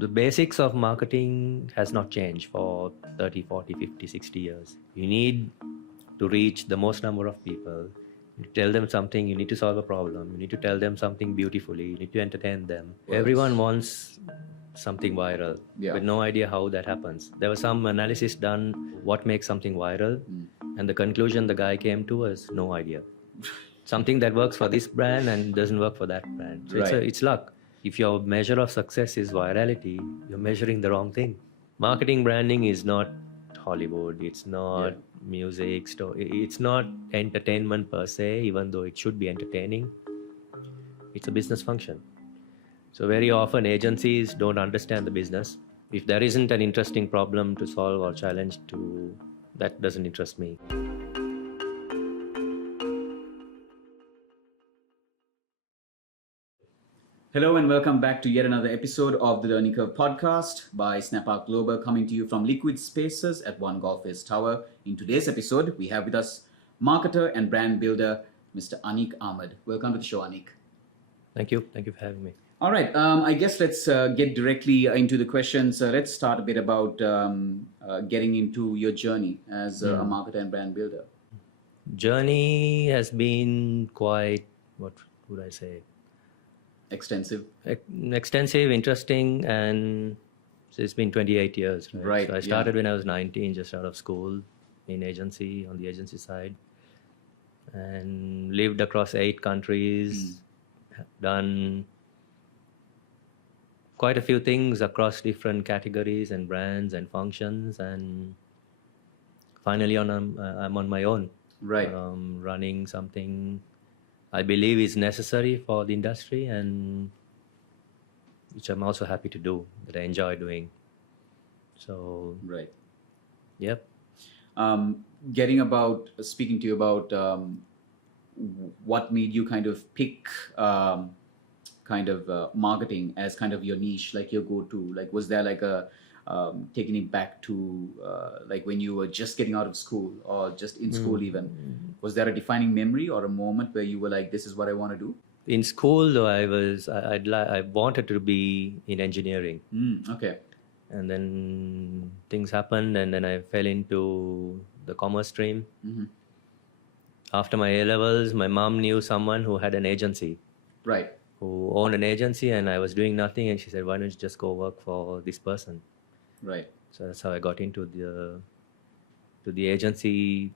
The basics of marketing has not changed for 30, 40, 50, 60 years. You need to reach the most number of people. You need to tell them something. You need to solve a problem. You need to tell them something beautifully. You need to entertain them. Everyone wants something viral, with no idea how that happens. There was some analysis done what makes something viral, and the conclusion the guy came to was no idea. Something that works for this brand and doesn't work for that brand. So it's luck. If your measure of success is virality, you're measuring the wrong thing. Marketing branding is not Hollywood. It's not music. It's not entertainment per se, even though it should be entertaining. It's a business function. So very often agencies don't understand the business. If there isn't an interesting problem to solve or challenge to, that doesn't interest me. Hello and welcome back to yet another episode of the Learning Curve podcast by Snap Global, coming to you from Liquid Spaces at One Golf Face Tower. In today's episode, we have with us marketer and brand builder, Mr. Aneek Ahmed. Welcome to the show, Aneek. Thank you. Thank you for having me. All right. I guess let's get directly into the questions. Let's start a bit about getting into your journey as a marketer and brand builder. Journey has been quite, what would I say? Extensive, interesting, and so it's been 28 years. Right. So I started when I was 19, just out of school, in agency, on the agency side, and lived across 8 countries, done quite a few things across different categories and brands and functions, and finally I'm on my own. Right. Running something I believe is necessary for the industry, and which I'm also happy to do, that I enjoy doing. So, right. Yep. Speaking to you about what made you kind of pick marketing as kind of your niche, like your go-to. Like, was there like a taking it back to like when you were just getting out of school or just in school even? Was there a defining memory or a moment where you were like, this is what I want to do? In school, though, I wanted to be in engineering. Okay. And then things happened, and then I fell into the commerce stream. After my A-levels, my mom knew someone who had an agency. Right. Who owned an agency, and I was doing nothing, and she said, why don't you just go work for this person? Right. So that's how I got into the agency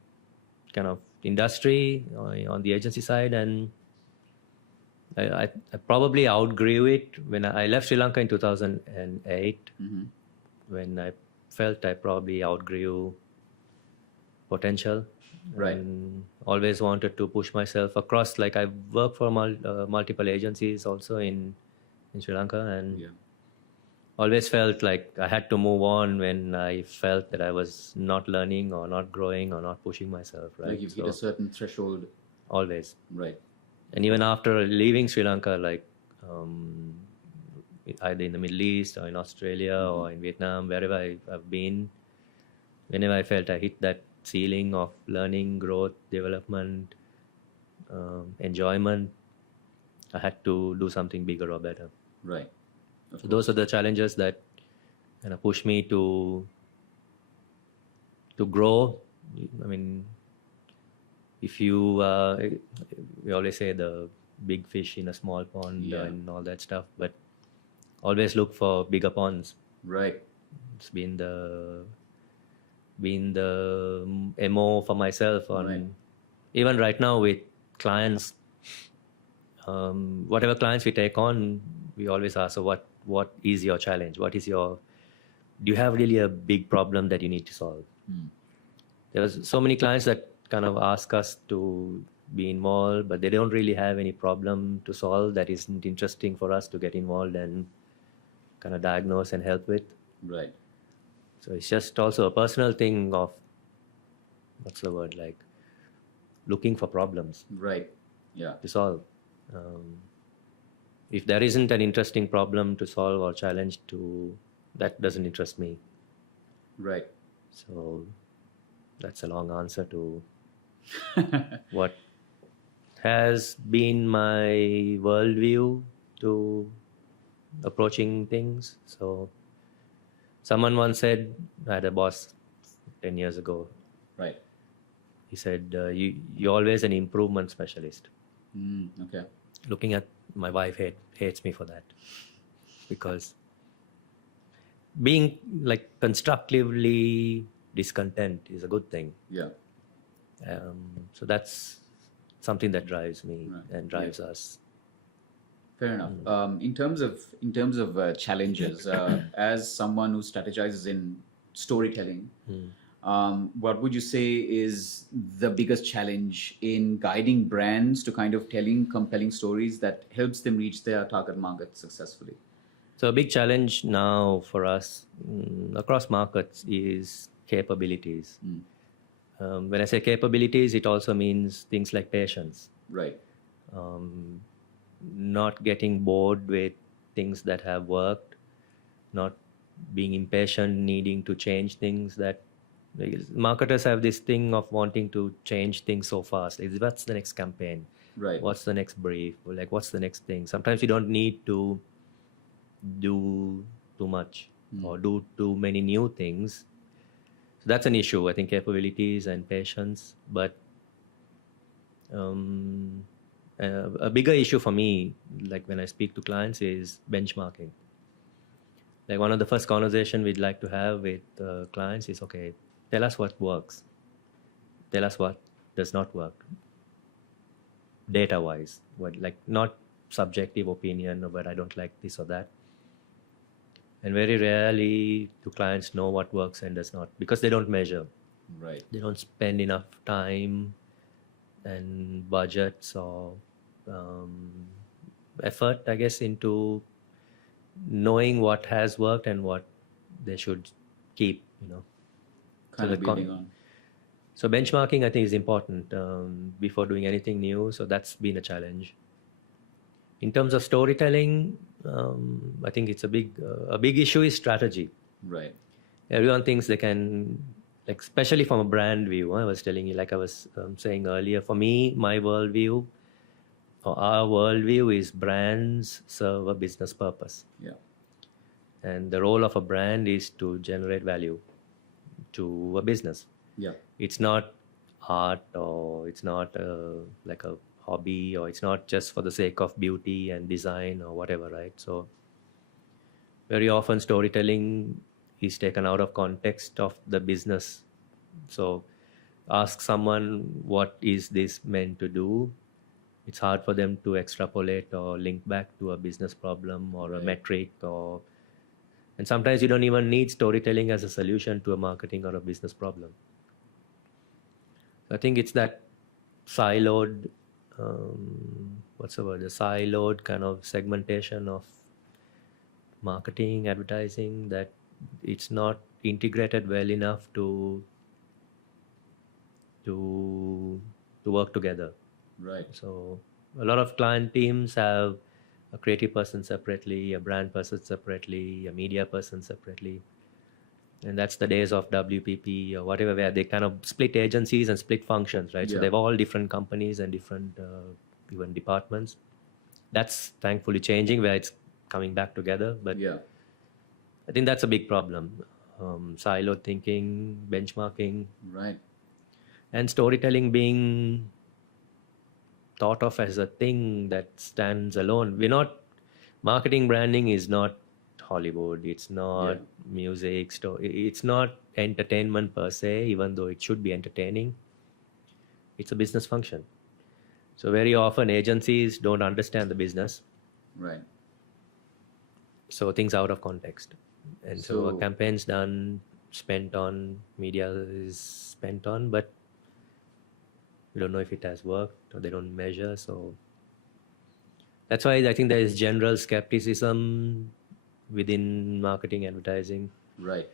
kind of industry on the agency side, and I probably outgrew it when I left Sri Lanka in 2008. When I felt I probably outgrew potential. Right. And always wanted to push myself across. Like, I worked for multiple agencies also in Sri Lanka, and always felt like I had to move on when I felt that I was not learning or not growing or not pushing myself. Right. Like you've hit a certain threshold. Always. Right. And even after leaving Sri Lanka, like either in the Middle East or in Australia or in Vietnam, wherever I've been, whenever I felt I hit that ceiling of learning, growth, development, enjoyment, I had to do something bigger or better. Right. So those are the challenges that kind of push me to grow. I mean, if you, we always say the big fish in a small pond and all that stuff, but always look for bigger ponds. Right. It's been the MO for myself on even right now with clients. Whatever clients we take on, we always ask, so what is your challenge? Do you have really a big problem that you need to solve? There's so many clients that kind of ask us to be involved, but they don't really have any problem to solve that isn't interesting for us to get involved and kind of diagnose and help with. Right. So it's just also a personal thing of, what's the word, like looking for problems. Right. Yeah. To solve. If there isn't an interesting problem to solve or challenge to, that doesn't interest me. Right. So that's a long answer to what has been my worldview to approaching things. So someone once said, I had a boss 10 years ago. Right. He said, you're always an improvement specialist. Okay. Looking at my wife hates me for that, because being like constructively discontent is a good thing. Yeah. So that's something that drives me Right. and drives us. Fair enough. In terms of challenges, as someone who strategizes in storytelling, what would you say is the biggest challenge in guiding brands to kind of telling compelling stories that helps them reach their target market successfully? So a big challenge now for us across markets is capabilities. When I say capabilities, it also means things like patience, Right. not getting bored with things that have worked, not being impatient, needing to change things. That marketers have this thing of wanting to change things so fast. Like, what's the next campaign? Right. What's the next brief? Like, what's the next thing? Sometimes you don't need to do too much or do too many new things. So that's an issue, I think, capabilities and patience. But a bigger issue for me, like when I speak to clients, is benchmarking. Like one of the first conversation we'd like to have with clients is, okay, tell us what works. Tell us what does not work, data-wise. What, like, not subjective opinion, but I don't like this or that. And very rarely do clients know what works and does not, because they don't measure. Right. They don't spend enough time and budgets or effort, I guess, into knowing what has worked and what they should keep, Kind so of building on. So benchmarking, I think, is important before doing anything new. So that's been a challenge. In terms of storytelling, I think it's a big issue is strategy. Right. Everyone thinks they can, like, especially from a brand view. I was telling you, like I was saying earlier, for me, my worldview or our worldview is brands serve a business purpose. Yeah. And the role of a brand is to generate value to a business. Yeah. It's not art, or it's not like a hobby, or it's not just for the sake of beauty and design or whatever, right? So very often storytelling is taken out of context of the business. So ask someone, what is this meant to do? It's hard for them to extrapolate or link back to a business problem or a metric, and sometimes you don't even need storytelling as a solution to a marketing or a business problem. I think it's that siloed, what's the word? The siloed kind of segmentation of marketing, advertising, that it's not integrated well enough to work together. Right. So a lot of client teams have a creative person separately, a brand person separately, a media person separately. And that's the days of WPP or whatever, where they kind of split agencies and split functions, right? So they've all different companies and different even departments. That's thankfully changing, where it's coming back together. But Yeah. I think that's a big problem. Siloed thinking, benchmarking, Right. and storytelling being thought of as a thing that stands alone. We're not, marketing branding is not Hollywood, it's not music, it's not entertainment per se, even though it should be entertaining. It's a business function. So very often agencies don't understand the business. Right. So things out of context. And so a So- campaign's done, spent on, media is spent on, but we don't know if it has worked, or they don't measure. So that's why I think there is general skepticism within marketing, advertising, Right.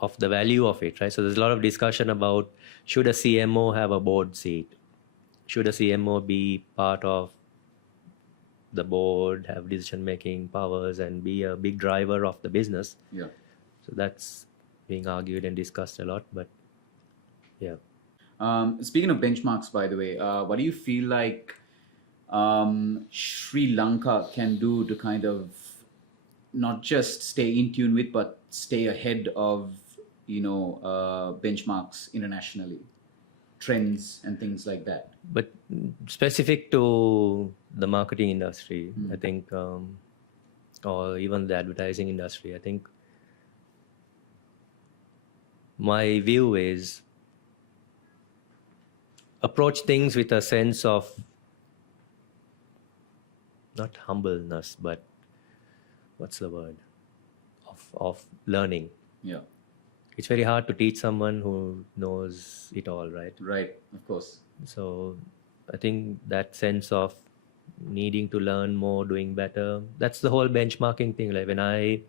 of the value of it, right? So there's a lot of discussion about, should a CMO have a board seat? Should a CMO be part of the board, have decision-making powers, and be a big driver of the business? Yeah. So that's being argued and discussed a lot, but yeah. Speaking of benchmarks, by the way, what do you feel like Sri Lanka can do to kind of not just stay in tune with, but stay ahead of, benchmarks internationally, trends and things like that. But specific to the marketing industry, I think, or even the advertising industry, I think my view is approach things with a sense of not humbleness, but what's the word? Of learning. Yeah. It's very hard to teach someone who knows it all, right? Right. Of course. So I think that sense of needing to learn more, doing better, that's the whole benchmarking thing. Like when I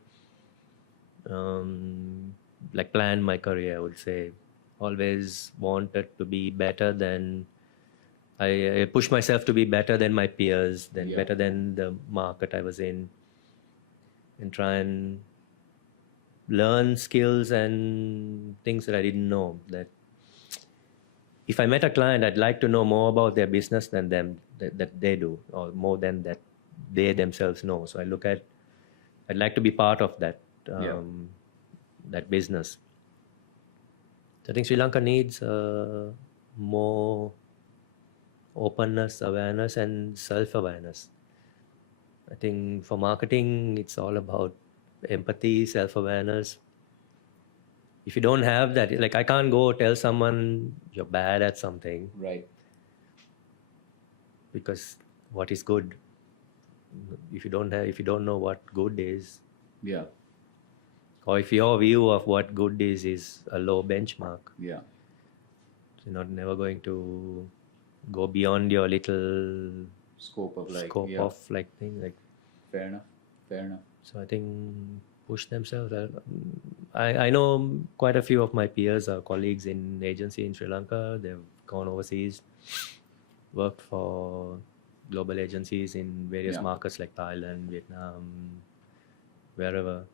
like plan my career, I would say always wanted to be better than I push myself to be better than my peers, then Yeah. better than the market I was in, and try and learn skills and things that I didn't know. That if I met a client, I'd like to know more about their business than them that they do, or more than that they themselves know. So I'd like to be part of that that business. So I think Sri Lanka needs more openness, awareness, and self-awareness. I think for marketing, it's all about empathy, self-awareness. If you don't have that, like I can't go tell someone you're bad at something, Right. because what is good? If you don't know what good is, Yeah. or if your view of what good is a low benchmark, Yeah. you're not never going to go beyond your little Scope of like. scope Yeah. of like thing. Like, Fair enough. Fair enough. so I think push themselves. I know quite a few of my peers or colleagues in agency in Sri Lanka. They've gone overseas, worked for global agencies in various Yeah. markets like Thailand, Vietnam, wherever.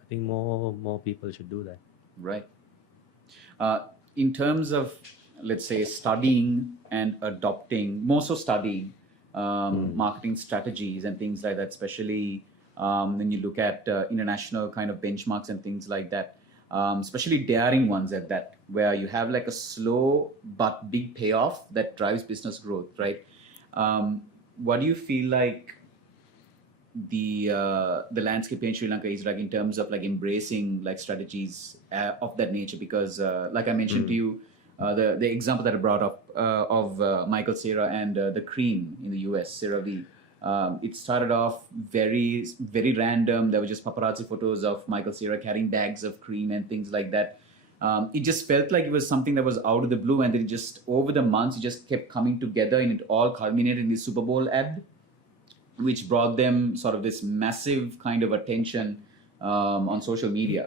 I think more people should do that. Right. In terms of, let's say, studying and adopting, more so studying marketing strategies and things like that, especially when you look at international kind of benchmarks and things like that, especially daring ones at that, where you have like a slow but big payoff that drives business growth, right? What do you feel like the landscape in Sri Lanka is like in terms of like embracing like strategies of that nature? Because like I mentioned to you, the example that I brought up of Michael Cera and the cream in the US, CeraVe. It started off very very random. There were just paparazzi photos of Michael Cera carrying bags of cream and things like that. It just felt like it was something that was out of the blue, and then just over the months, it just kept coming together, and it all culminated in the Super Bowl ad, which brought them sort of this massive kind of attention on social media,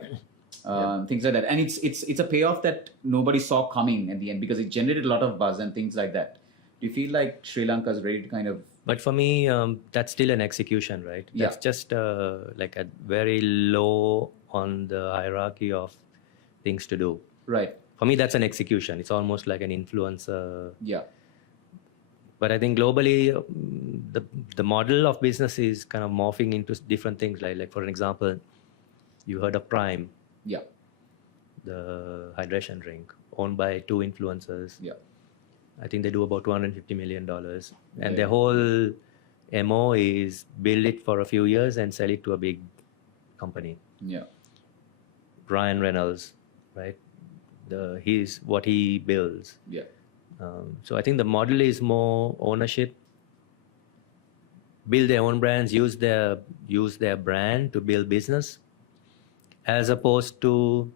things like that. And it's a payoff that nobody saw coming at the end, because it generated a lot of buzz and things like that. Do you feel like Sri Lanka is ready to kind of? But for me, that's still an execution, right? Yeah. That's just like a very low on the hierarchy of things to do. Right. For me, that's an execution. It's almost like an influencer. Yeah. But I think globally, the model of business is kind of morphing into different things. Like for an example, you heard of Prime, Yeah. the hydration drink, owned by two influencers. Yeah. I think they do about $250 million. And Yeah. their whole MO is build it for a few years and sell it to a big company. Yeah. Ryan Reynolds, right? He's what he builds. Yeah. So I think the model is more ownership, build their own brands, use their brand to build business, as opposed to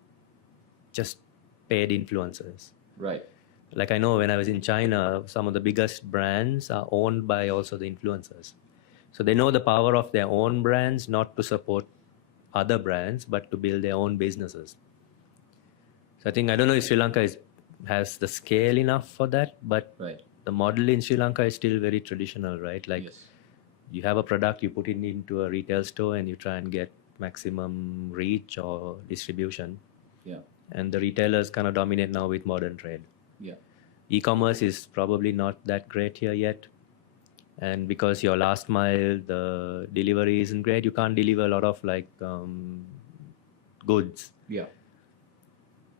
just paid influencers. Right. Like I know when I was in China, some of the biggest brands are owned by also the influencers. So they know the power of their own brands, not to support other brands, but to build their own businesses. So I think, I don't know if Sri Lanka has the scale enough for that, but Right. the model in Sri Lanka is still very traditional, right? Like Yes. you have a product, you put it into a retail store and you try and get maximum reach or distribution. Yeah. And the retailers kind of dominate now with modern trade. Yeah. E-commerce is probably not that great here yet. and because your last mile, the delivery isn't great, you can't deliver a lot of goods. Yeah.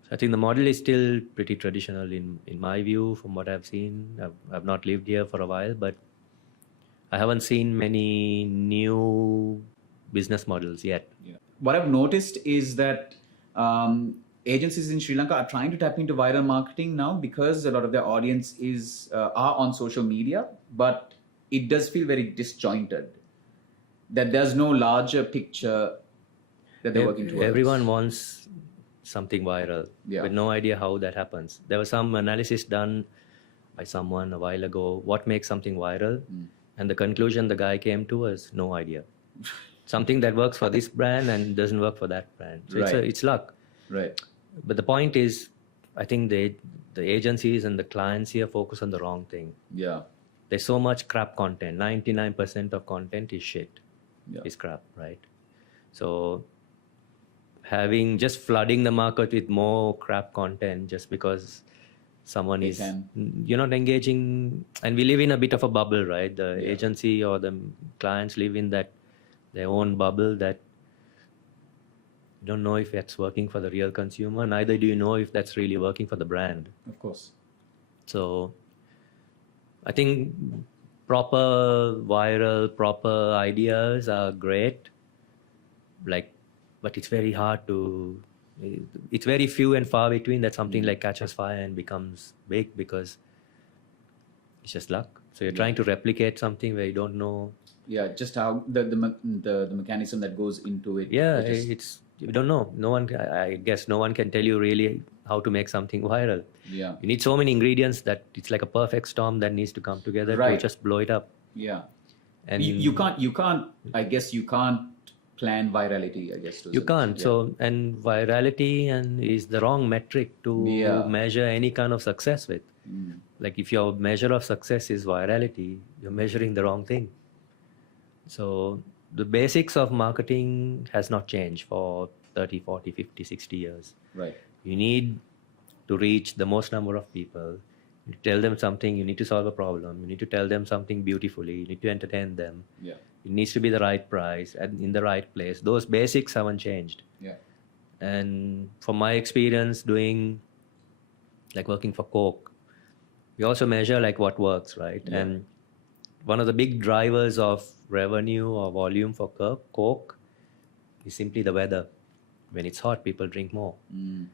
So I think the model is still pretty traditional in my view, from what I've seen. I've not lived here for a while, but I haven't seen many new business models yet. Yeah. What I've noticed is that agencies in Sri Lanka are trying to tap into viral marketing now because a lot of their audience are on social media, but it does feel very disjointed. That there's no larger picture that they're working towards. Everyone wants something viral, Yeah. with no idea how that happens. There was some analysis done by someone a while ago, what makes something viral, and the conclusion the guy came to was no idea. Something that works for this brand and doesn't work for that brand. So Right. it's luck. Right. But the point is, I think the agencies and the clients here focus on the wrong thing. Yeah. There's so much crap content. 99% of content is shit. Yeah. Is crap, right? So just flooding the market with more crap content just because someone you're not engaging, and we live in a bit of a bubble, right? The agency or the clients live in their own bubble that you don't know if that's working for the real consumer, neither do you know if that's really working for the brand. Of course. So I think proper viral, proper ideas are great, but it's very hard to, it's very few and far between that something like catches fire and becomes big, because it's just luck. So you're trying to replicate something where you don't know. Yeah, just how the mechanism that goes into it. Yeah, you don't know. No one, I guess, no one can tell you really how to make something viral. Yeah. You need so many ingredients that it's like a perfect storm that needs to come together to just blow it up. Yeah. And you can't. I guess you can't plan virality. I guess you can't. Yeah. So, and virality is the wrong metric to measure any kind of success with. Like if your measure of success is virality, you're measuring the wrong thing. So the basics of marketing has not changed for 30, 40, 50, 60 years. Right. You need to reach the most number of people. You tell them something, you need to solve a problem. You need to tell them something beautifully. You need to entertain them. Yeah. It needs to be the right price and in the right place. Those basics haven't changed. Yeah. And from my experience working for Coke, we also measure what works, right? Yeah. And one of the big drivers of revenue or volume for Coke is simply the weather. When it's hot, people drink more. And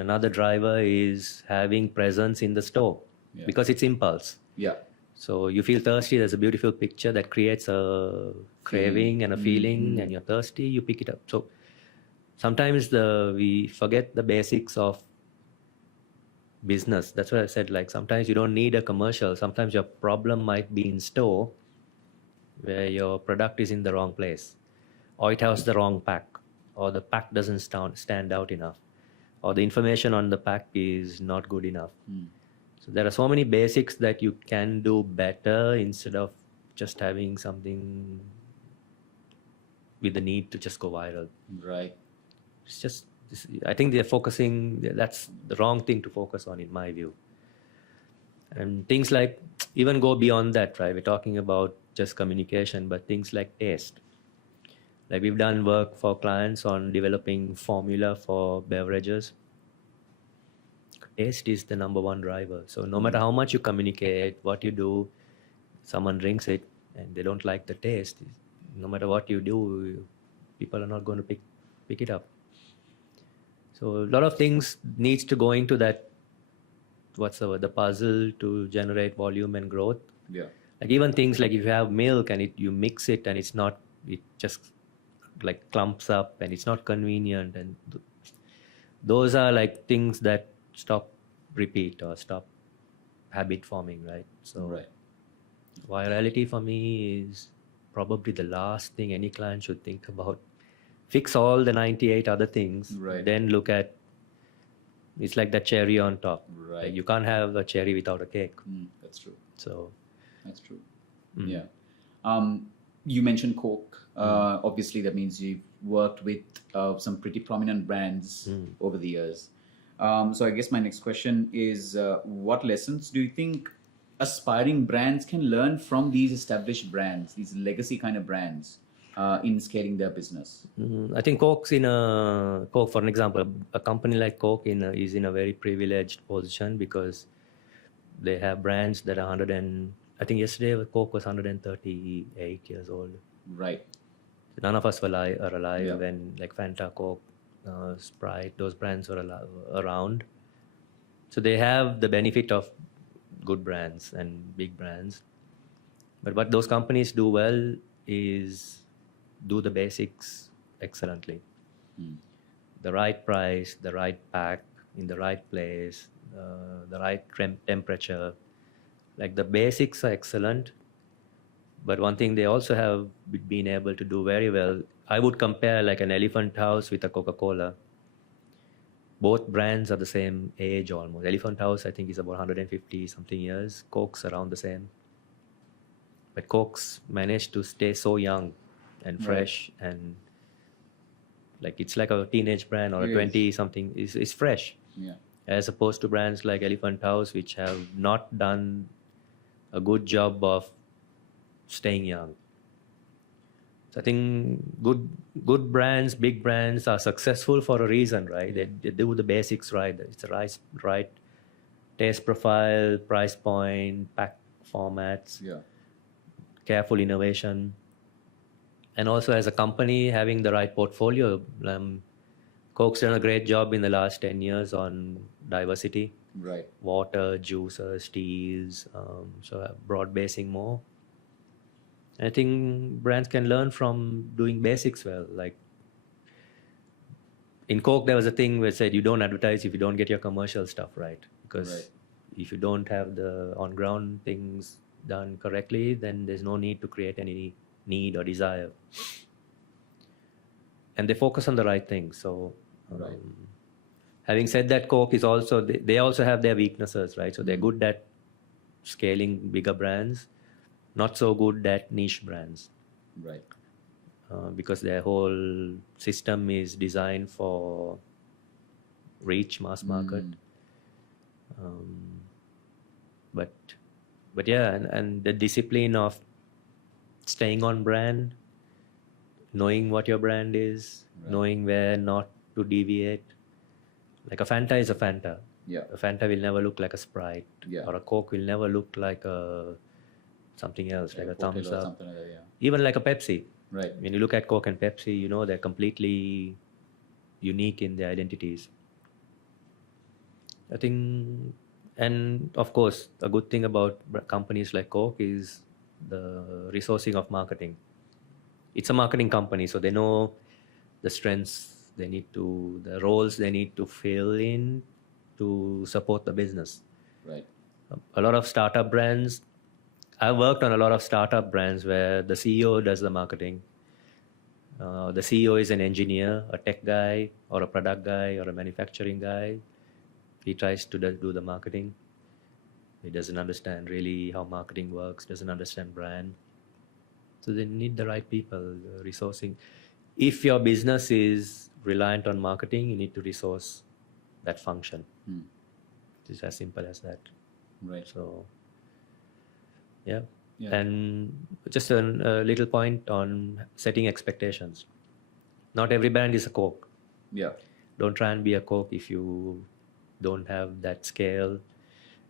another driver is having presence in the store, because it's impulse. Yeah. So you feel thirsty, there's a beautiful picture that creates a craving and a feeling, and you're thirsty, you pick it up. So sometimes we forget the basics of business. That's what I said, sometimes you don't need a commercial. Sometimes your problem might be in store, where your product is in the wrong place, or it has the wrong pack, or the pack doesn't stand out enough, or the information on the pack is not good enough. So there are so many basics that you can do better instead of just having something with the need to just go viral. Right. It's just, I think that's the wrong thing to focus on in my view. And things even go beyond that, right? We're talking about just communication, but things like taste. We've done work for clients on developing formula for beverages. Taste is the number one driver. So no matter how much you communicate, what you do, someone drinks it and they don't like the taste, no matter what you do, people are not going to pick it up. So a lot of things needs to go into that, the puzzle to generate volume and growth. Yeah. Even things if you have milk and you mix it and it just clumps up and it's not convenient, and those are things that stop repeat or stop habit forming, right? So virality for me is probably the last thing any client should think about. Fix all the 98 other things, then look at, it's like that cherry on top. Right. You can't have a cherry without a cake. That's true. So that's true. Yeah. You mentioned Coke. Obviously, that means you've worked with some pretty prominent brands over the years. So I guess my next question is, what lessons do you think aspiring brands can learn from these established brands, these legacy kind of brands, in scaling their business? I think Coke, for an example, a company like Coke is in a very privileged position because they have brands that are 100 and I think yesterday Coke was 138 years old. Right. None of us are alive Yeah. when like Fanta, Coke, Sprite, those brands were around. So they have the benefit of good brands and big brands. But what those companies do well is do the basics excellently. The right price, the right pack, in the right place, the right temperature. Like the basics are excellent. But one thing they also have been able to do very well, I would compare like an Elephant House with a Coca-Cola. Both brands are the same age almost. Elephant House, I think, is about 150 something years. Coke's around the same. But Coke's managed to stay so young and fresh and like it's like a teenage brand or a 20 something is fresh. Yeah. As opposed to brands like Elephant House, which have not done a good job of staying young. So I think good brands, big brands are successful for a reason, right? They do the basics right. It's the right taste profile, price point, pack formats, Yeah. careful innovation, and also as a company having the right portfolio. Coke's done a great job in the last 10 years on diversity. Right. Water, juices, teas, so broad basing more. I think brands can learn from doing basics well. Like in Coke, there was a thing where it said you don't advertise if you don't get your commercial stuff right. Because if you don't have the on ground things done correctly, then there's no need to create any need or desire. And they focus on the right things. So, having said that, Coke is also, they also have their weaknesses, right? So they're good at scaling bigger brands, not so good at niche brands. Right. Because their whole system is designed for reach, mass market. But yeah, and the discipline of staying on brand, knowing what your brand is, knowing where not to deviate. Like a Fanta is a Fanta. Yeah. A Fanta will never look like a Sprite. Yeah. Or a Coke will never look like something else, like a Thumbs Up. Something like that, yeah. Even like a Pepsi. Right. When you look at Coke and Pepsi, you know they're completely unique in their identities. I think, and of course, a good thing about companies like Coke is the resourcing of marketing. It's a marketing company, so they know the strengths they need to, the roles they need to fill in to support the business. Right. A lot of startup brands, I've worked on a lot of startup brands where the CEO does the marketing. The CEO is an engineer, a tech guy, or a product guy, or a manufacturing guy. He tries to do the marketing. He doesn't understand really how marketing works, doesn't understand brand. So they need the right people, resourcing. If your business is reliant on marketing, you need to resource that function. It's as simple as that. Right. So, yeah. And just a little point on setting expectations. Not every brand is a Coke. Yeah. Don't try and be a Coke if you don't have that scale.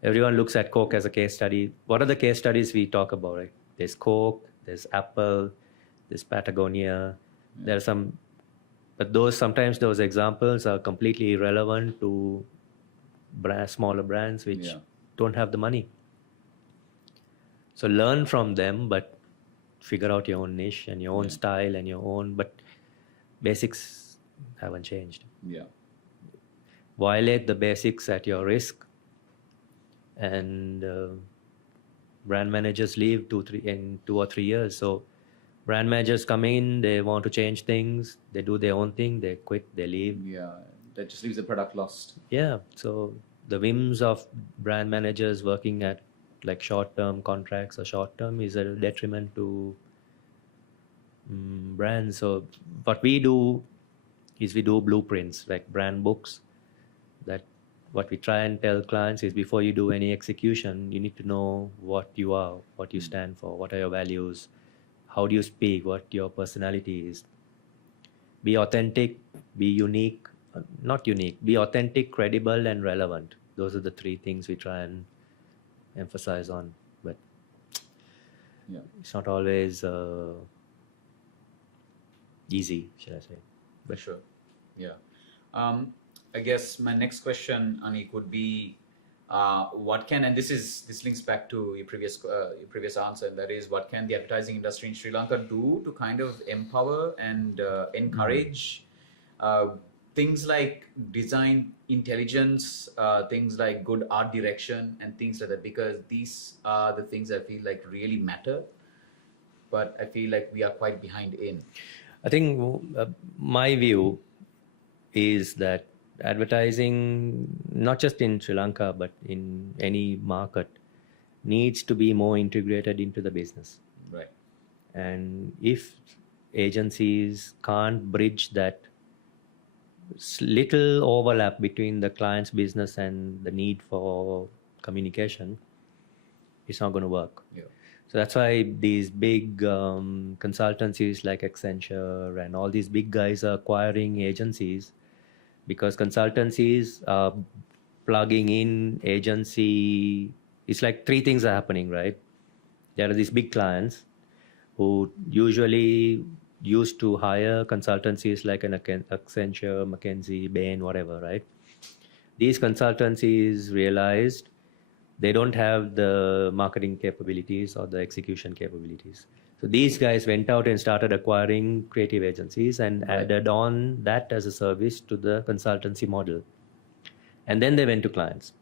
Everyone looks at Coke as a case study. What are the case studies we talk about? Right? There's Coke, there's Apple, there's Patagonia. There are some, but sometimes those examples are completely irrelevant to smaller brands which don't have the money. So learn from them, but figure out your own niche and your own style and your own, but basics haven't changed. Yeah. Violate the basics at your risk, and brand managers leave in 2 or 3 years. So brand managers come in, they want to change things, they do their own thing, they quit, they leave. Yeah, that just leaves the product lost. Yeah, so the whims of brand managers working at like short-term contracts or short-term is a detriment to brands. So what we do is we do blueprints, like brand books that what we try and tell clients is before you do any execution, you need to know what you are, what you stand for, what are your values, how do you speak, what your personality is. Be authentic, be unique, not unique, be authentic, credible, and relevant. Those are the three things we try and emphasize on. But Yeah. it's not always easy, should I say. For sure. Yeah. I guess my next question, Aneek, would be what can, and this links back to your previous answer, and that is, what can the advertising industry in Sri Lanka do to kind of empower and encourage things like design intelligence, things like good art direction, and things like that, because these are the things I feel like really matter, but I feel like we are quite behind in. I think my view is that advertising, not just in Sri Lanka, but in any market, needs to be more integrated into the business. Right. And if agencies can't bridge that little overlap between the client's business and the need for communication, it's not going to work. Yeah. So that's why these big consultancies like Accenture and all these big guys are acquiring agencies, because consultancies are plugging in agency. It's like three things are happening, right? There are these big clients who usually used to hire consultancies like an Accenture, McKinsey, Bain, whatever, right? These consultancies realized they don't have the marketing capabilities or the execution capabilities. So these guys went out and started acquiring creative agencies and added on that as a service to the consultancy model. And then they went to clients.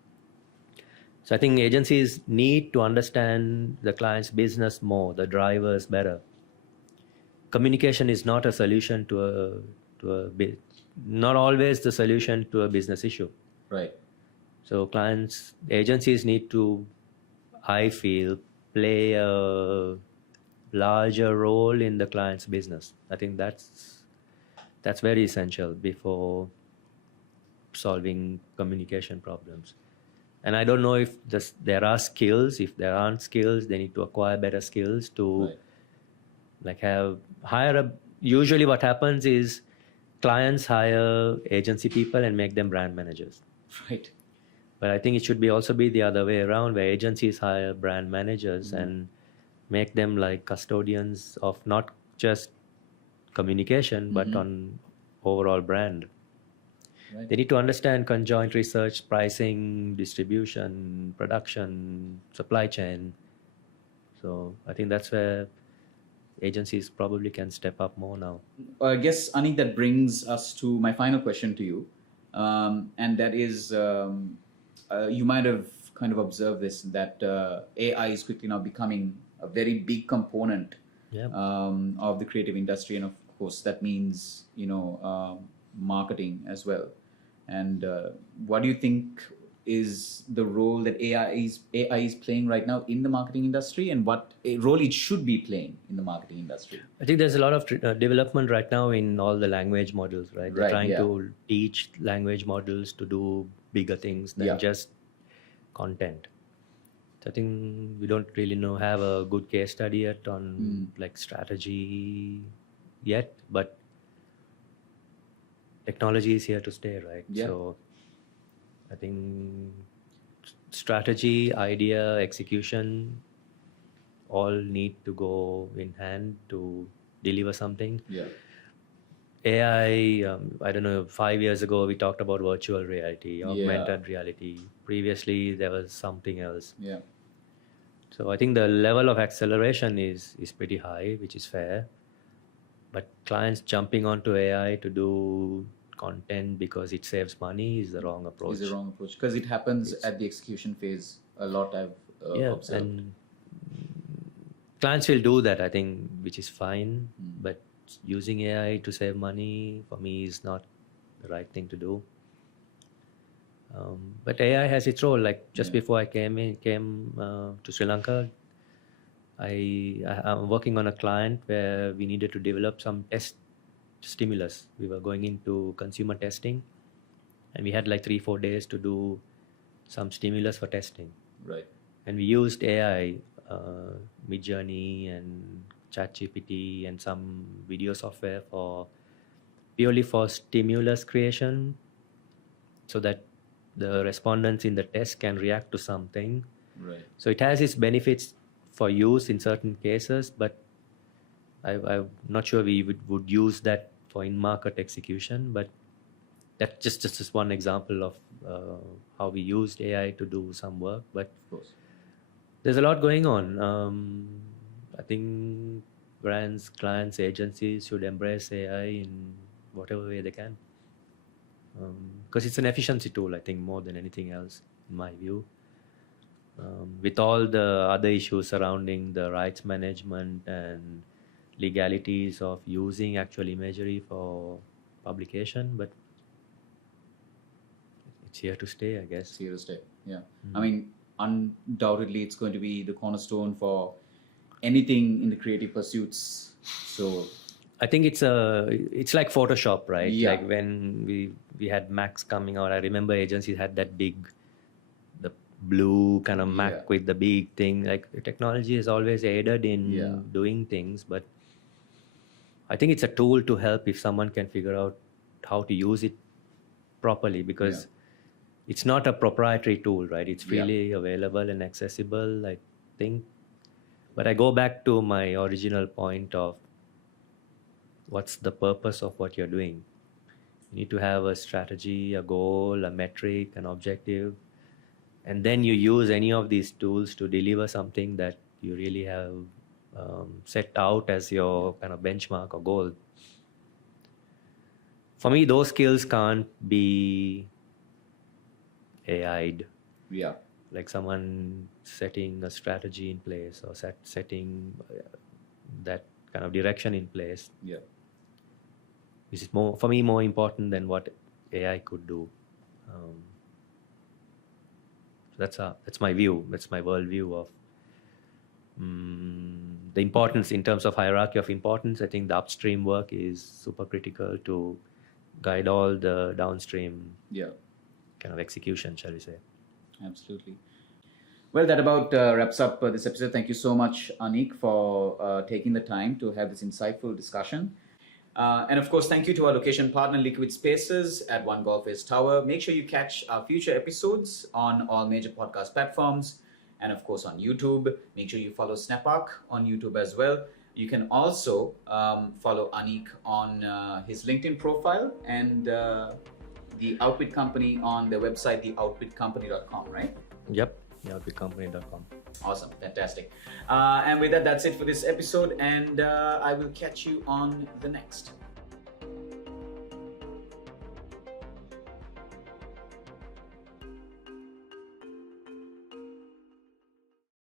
So I think agencies need to understand the client's business more, the drivers better. Communication is not a solution not always the solution to a business issue. Right. So agencies need to, I feel, play a larger role in the client's business. I think that's very essential before solving communication problems. And I don't know if there are skills. If there aren't skills, they need to acquire better skills to usually what happens is clients hire agency people and make them brand managers. Right. But I think it should also be the other way around, where agencies hire brand managers and make them like custodians of not just communication, but on overall brand. Right. They need to understand conjoint research, pricing, distribution, production, supply chain. So I think that's where agencies probably can step up more now. I guess, Aneek, that brings us to my final question to you. And that is, you might have kind of observed this, that AI is quickly now becoming a very big component of the creative industry. And of course, that means, marketing as well. And what do you think is the role that AI is playing right now in the marketing industry, and what role it should be playing in the marketing industry? I think there's a lot of development right now in all the language models, right? They're trying to teach language models to do bigger things than just content. So I think we don't really have a good case study yet on like strategy yet, but technology is here to stay, right? Yeah. So I think strategy, idea, execution all need to go in hand to deliver something. Yeah. AI, I don't know, 5 years ago we talked about virtual reality, augmented reality. Previously there was something else. Yeah. So I think the level of acceleration is pretty high, which is fair. But clients jumping onto AI to do content because it saves money is the wrong approach. Is the wrong approach, because it happens at the execution phase a lot. I've observed. And clients will do that, I think, which is fine. But using AI to save money for me is not the right thing to do. But AI has its role. Like just before I came to Sri Lanka, I'm working on a client where we needed to develop some test stimulus. We were going into consumer testing, and we had like 3-4 days to do some stimulus for testing. Right. And we used AI, Midjourney and ChatGPT and some video software purely for stimulus creation, so that the respondents in the test can react to something. Right. So it has its benefits for use in certain cases, but I'm not sure we would use that for in-market execution. But that's just one example of how we used AI to do some work. But Of course. there's a lot going on. I think brands, clients, agencies should embrace AI in whatever way they can. Because it's an efficiency tool, I think, more than anything else, in my view. With all the other issues surrounding the rights management and legalities of using actual imagery for publication, but it's here to stay, I guess. It's here to stay. Yeah. I mean, undoubtedly, it's going to be the cornerstone for anything in the creative pursuits. So I think it's like Photoshop, right? Yeah. Like when we had Macs coming out, I remember agencies had that big, the blue kind of Mac Yeah. with the big thing. Like technology has always aided in Yeah. doing things, but I think it's a tool to help if someone can figure out how to use it properly, because it's not a proprietary tool, right? It's freely available and accessible, I think. But I go back to my original point of what's the purpose of what you're doing. You need to have a strategy, a goal, a metric, an objective, and then you use any of these tools to deliver something that you really have set out as your kind of benchmark or goal. For me, those skills can't be AI'd. yeah. Like someone setting a strategy in place or setting that kind of direction in place. Yeah. This is more, for me, more important than what AI could do. So that's my view. That's my worldview of the importance in terms of hierarchy of importance. I think the upstream work is super critical to guide all the downstream Yeah. kind of execution, shall we say. Absolutely. Well, that about wraps up this episode. Thank you so much, Aneek, for taking the time to have this insightful discussion. And of course, thank you to our location partner, Liquid Spaces at One Golf Ace Tower. Make sure you catch our future episodes on all major podcast platforms and of course on YouTube. Make sure you follow Snapark on YouTube as well. You can also follow Aneek on his LinkedIn profile and the Outwit Company on their website, theoutwitcompany.com, right? Yep, outwitcompany.com. Awesome, fantastic. And with that, that's it for this episode, and I will catch you on the next.